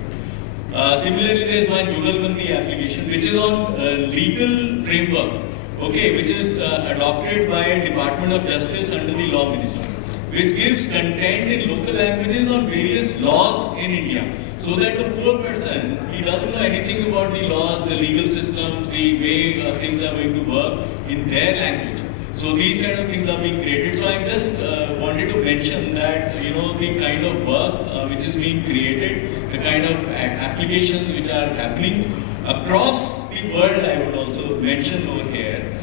that. Similarly, there is one Jugalbandi application, which is on legal framework, okay, which is adopted by Department of Justice under the Law Ministry, which gives content in local languages on various laws in India. So that the poor person, he doesn't know anything about the laws, the legal systems, the way things are going to work in their language. So these kind of things are being created. So I just wanted to mention that, you know, the kind of work which is being created, the kind of applications which are happening across the world, I would also mention over here.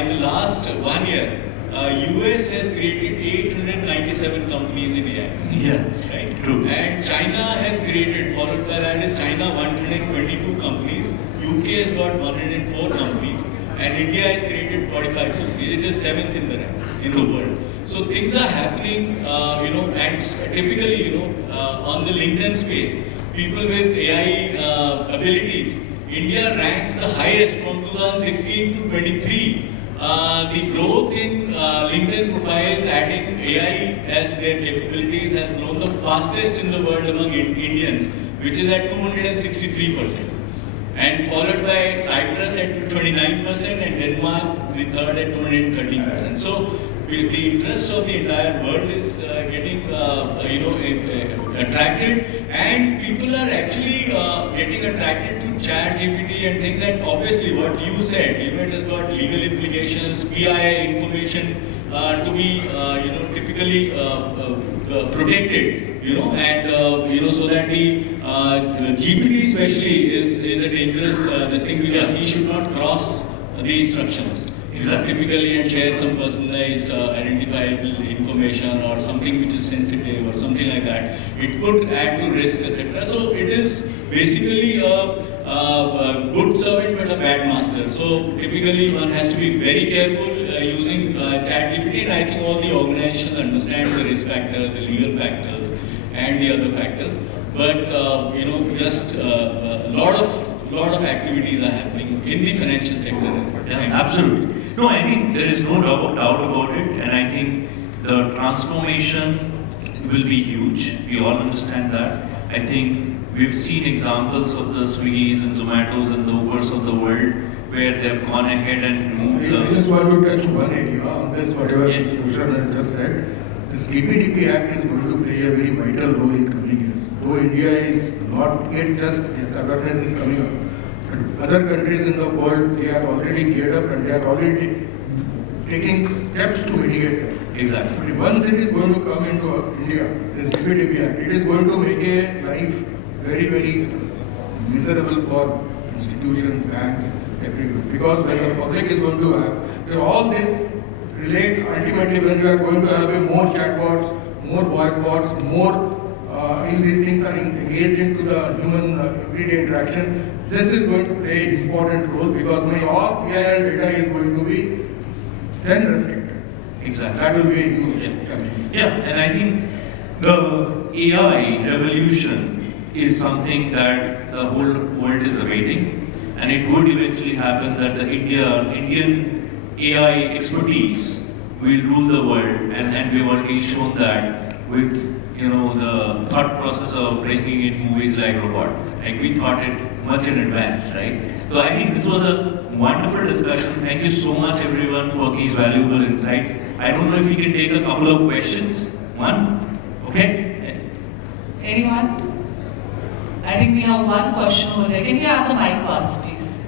In the last 1 year, US has created 897 companies in AI. Yeah, right? true. And China has created, followed by that is China 122 companies, UK has got 104 companies, and India has created 45 companies. It is 7th in the rank in the world. So things are happening, you know, and typically, you know, on the LinkedIn space, people with AI abilities, India ranks the highest from 2016 to 23. The growth in LinkedIn profiles adding AI as their capabilities has grown the fastest in the world among Indians, which is at 263%. And followed by Cyprus at 29% and Denmark, the third at 213%. So the interest of the entire world is getting, you know, attracted, and people are actually getting attracted to ChatGPT and things. And obviously, what you said, you know, it has got legal implications, PII information to be, you know, typically protected, you know, and you know, so that the GPT especially is a dangerous this thing, because he should not cross the instructions. Exactly. Typically, and share some personalized identifiable information or something which is sensitive or something like that. It could add to risk, etc. So it is basically a good servant but a bad master. So typically one has to be very careful using ChatGPT, and I think all the organizations understand the risk factor, the legal factors, and the other factors. But you know, just a lot of activities are happening in the financial sector. Yeah, absolutely. No, I think there is no doubt about it, and I think the transformation will be huge. We all understand that. I think we've seen examples of the Swiggies and Zomatos and the Ubers of the world where they've gone ahead and removed I just want to touch one area on this, whatever Gursharan just said. This DPDP Act is going to play a very vital role in coming years. Though India is not yet just, its awareness is coming up. But other countries in the world, they are already geared up and they are already taking steps to mitigate that. Exactly. But once it is going to come into India, this DPDP Act, it is going to make a life very, very miserable for institutions, banks, everyone. Because when the public is going to have, all this relates ultimately when you are going to have more chatbots, more voice bots, more these things are engaged into the human everyday interaction. This is going to play an important role because all PIL data is going to be then restricted. Exactly. That will be a huge challenge. Yeah, and I think the AI revolution is something that the whole world is awaiting, and it would eventually happen that the Indian AI expertise will rule the world, and we've already shown that with, you know, the thought process of bringing in movies like Robot. Like, we thought it much in advance, right? So I think this was a wonderful discussion. Thank you so much, everyone, for these valuable insights. I don't know if we can take a couple of questions. One? Okay? Anyone? I think we have one question over there. Can you have the mic passed, please?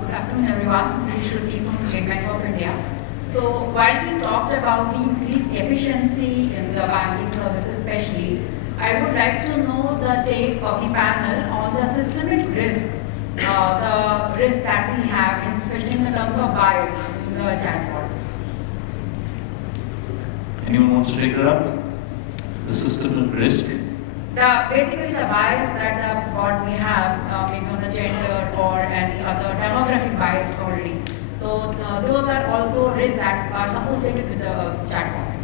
Good afternoon, everyone. This is Shruti from State Bank of India. So while we talked about the increased efficiency in the banking services especially, I would like to know the take of the panel on the systemic risk, the risk that we have, especially in the terms of bias in the chatbot. Anyone wants to take that up? The systemic risk. Basically the bias that the bot may have, maybe on the gender or any other demographic bias already. So those are also risks that are associated with the chatbots.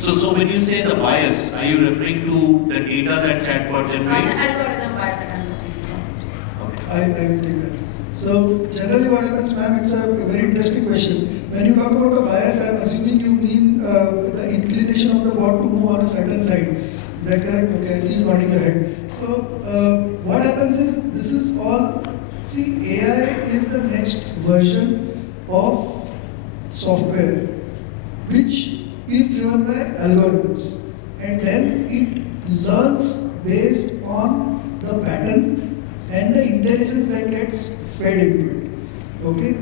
So when you say the bias, are you referring to the data that chatbot generates? The algorithm bias that I'm looking for. I will take that. So generally what happens, ma'am, it's a very interesting question. When you talk about a bias, I'm assuming you mean the inclination of the bot to move on a certain side. Is that correct? Okay, I see you nodding your head. So what happens is, this is all, see, AI is the next version of software which is driven by algorithms, and then it learns based on the pattern and the intelligence that gets fed into it. Okay?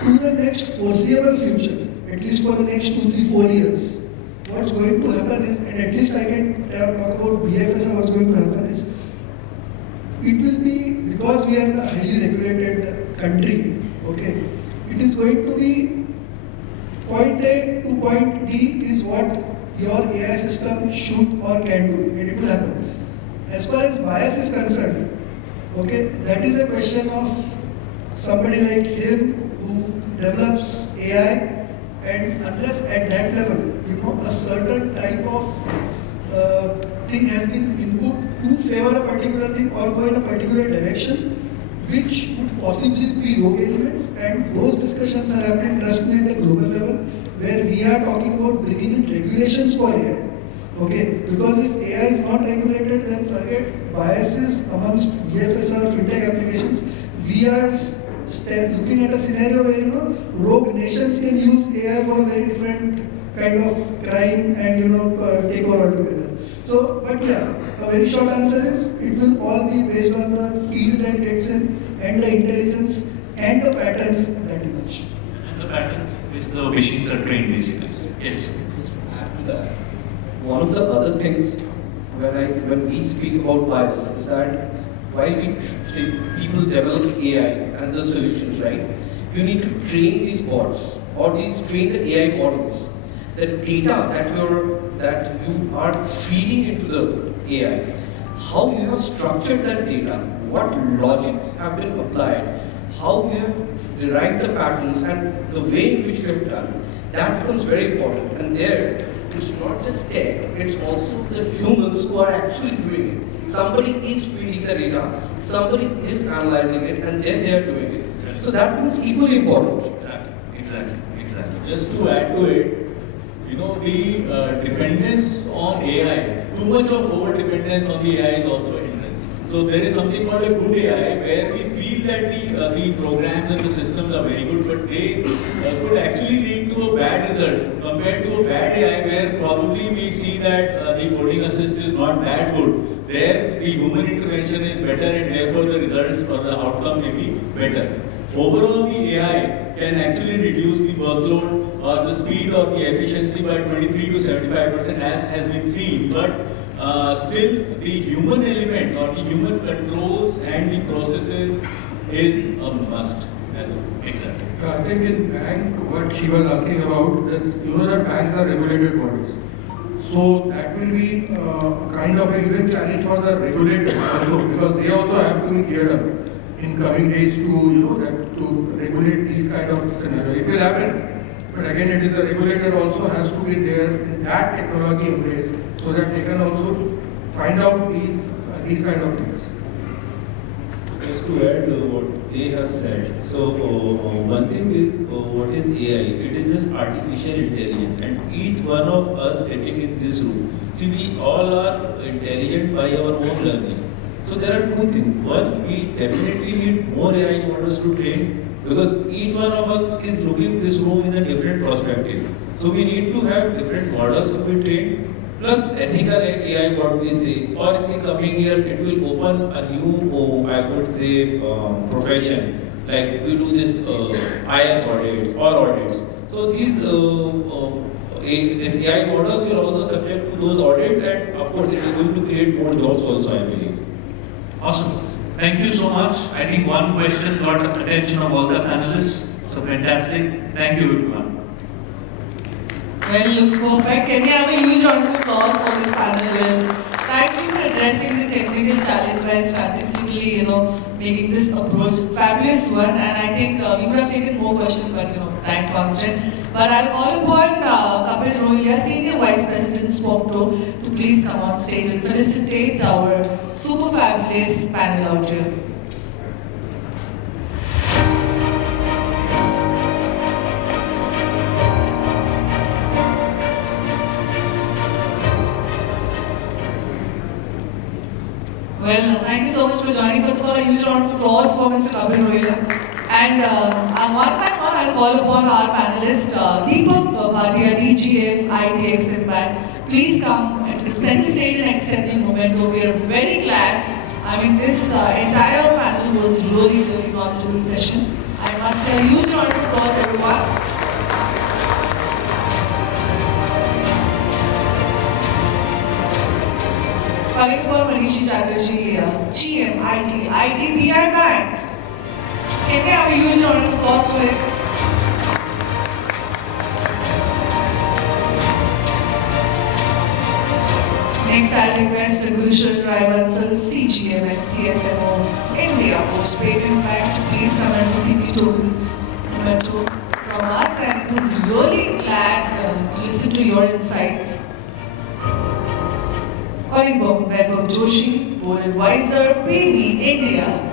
To the next foreseeable future, at least for the next 2, 3, 4 years, what's going to happen is, and at least I can talk about BFSI, what's going to happen is, it will be, because we are in a highly regulated country, okay, it is going to be point A to point D is what your AI system should or can do, and it will happen. As far as bias is concerned, okay, that is a question of somebody like him who develops AI, and unless at that level, you know, a certain type of thing has been input to favor a particular thing or go in a particular direction, which would possibly be rogue elements, and those discussions are happening, trust me, at a global level, where we are talking about bringing in regulations for AI. Okay, because if AI is not regulated, then forget biases amongst BFSI or fintech applications. We are looking at a scenario where, you know, rogue nations can use AI for a very different kind of crime and, you know, take over altogether. So, but yeah, a very short answer is, it will all be based on the feed that gets in and the intelligence and the patterns that emerge. And the pattern which the machines are trained basically. Yes. Just to add to that, one of the other things when we speak about bias is that while we say people develop AI and the solutions, right? You need to train these bots or train the AI models. The data that you are feeding into the AI, how you have structured that data, what logics have been applied, how you have derived the patterns, and the way in which you have done, that becomes very important. And there, it's not just tech, it's also the humans who are actually doing it. Somebody is feeding the data, somebody is analyzing it, and then they are doing it. So that becomes equally important. Exactly. Just to add to it, you know, the dependence on AI, too much of over dependence on the AI is also a hindrance. So there is something called a good AI where we feel that the programs and the systems are very good, but they could actually lead to a bad result compared to a bad AI where probably we see that the coding assist is not that good. There the human intervention is better, and therefore the results or the outcome may be better. Overall, the AI can actually reduce the workload or the speed or the efficiency by 23 to 75% as has been seen, but still the human element or the human controls and the processes is a must. Exactly. I think in bank, what she was asking about is, you know that banks are regulated bodies. So that will be kind of a even challenge for the regulator also, because they also have to be geared up in coming days to, you know, that to regulate these kind of scenarios. It will happen, but again, it is the regulator also has to be there in that technology embrace, so that they can also find out these kind of things. Just to add what they have said, so one thing is what is AI? It is just artificial intelligence, and each one of us sitting in this room, see, we all are intelligent by our own learning. So there are two things. One, we definitely need more AI models to train, because each one of us is looking this room in a different perspective. So we need to have different models to be trained, plus ethical AI, what we say, or in the coming years it will open a new, I would say, profession. Like we do this IS audits or audits. So these AI models will also subject to those audits, and of course it is going to create more jobs also, I believe. Awesome. Thank you so much. I think one question got the attention of all the panelists. So fantastic. Thank you, everyone. Well, looks perfect. Can we have a huge round of applause for this panel? Well, thank you for addressing the technical challenge by strategically, making this approach fabulous one. And I think we would have taken more questions, but time constant. But I'll call upon 𝐂𝐨𝐬𝐚𝐿, Senior Vice President SPOCTO, to please come on stage and felicitate our super fabulous panel out here. Well, thank you so much for joining. First of all, a huge round of applause for Mr. 𝐂𝐨𝐬𝐚𝐿. And one by one, I'll call upon our panelist, Deepak, Bhatia, DGM, IDXM. Please come to the center stage and accept the memento. We are very glad. I mean, this entire panel was really, really knowledgeable session. I must say a huge round of applause, everyone. Calling upon MANISHI CHATTERJEE, GM, IT, IDBI Bank. Can we have a huge round of applause for it? Next, I'll request Gursharan, Bansal, CGM and CSMO, India Post Payments Bank to please come and receive the token memento from us. And it was really glad to listen to your insights. Calling upon Vaibhav Joshi, Board Advisor, PayMe, India.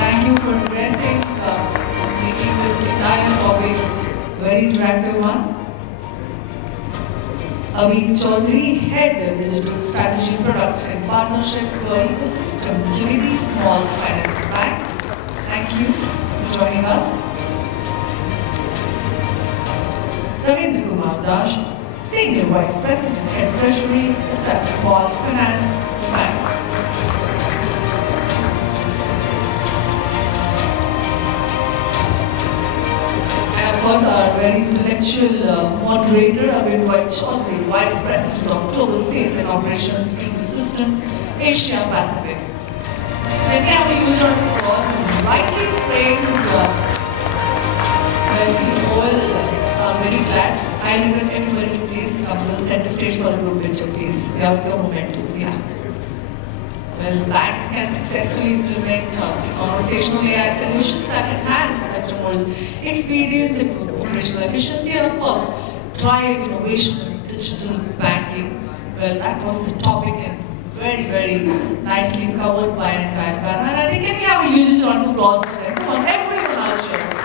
Thank you for addressing and making this entire topic a very interactive one. Aveek Choudhury, Head Digital Strategy Products in Partnership Ecosystem, Unity Small Finance Bank. Thank you for joining us. Rabindra Kumar, Senior Vice President at Treasury, ESAF Small Finance Bank. And of course, our very intellectual moderator, Abin Choudhury, Vice President of Global Sales and Operations Ecosystem, Asia Pacific. Then we have a huge round of applause and rightly framed, well, we all are very glad. I'll request everybody to please come to the center stage for a group picture, please. Yeah, with your mementos, yeah. Well, banks can successfully implement conversational AI solutions that enhance the customer's experience, improve operational efficiency, and of course, drive innovation in digital banking. Well, that was the topic and very, very nicely covered by an entire panel. And I think can we have a huge round of applause for them? Come on, everyone out here.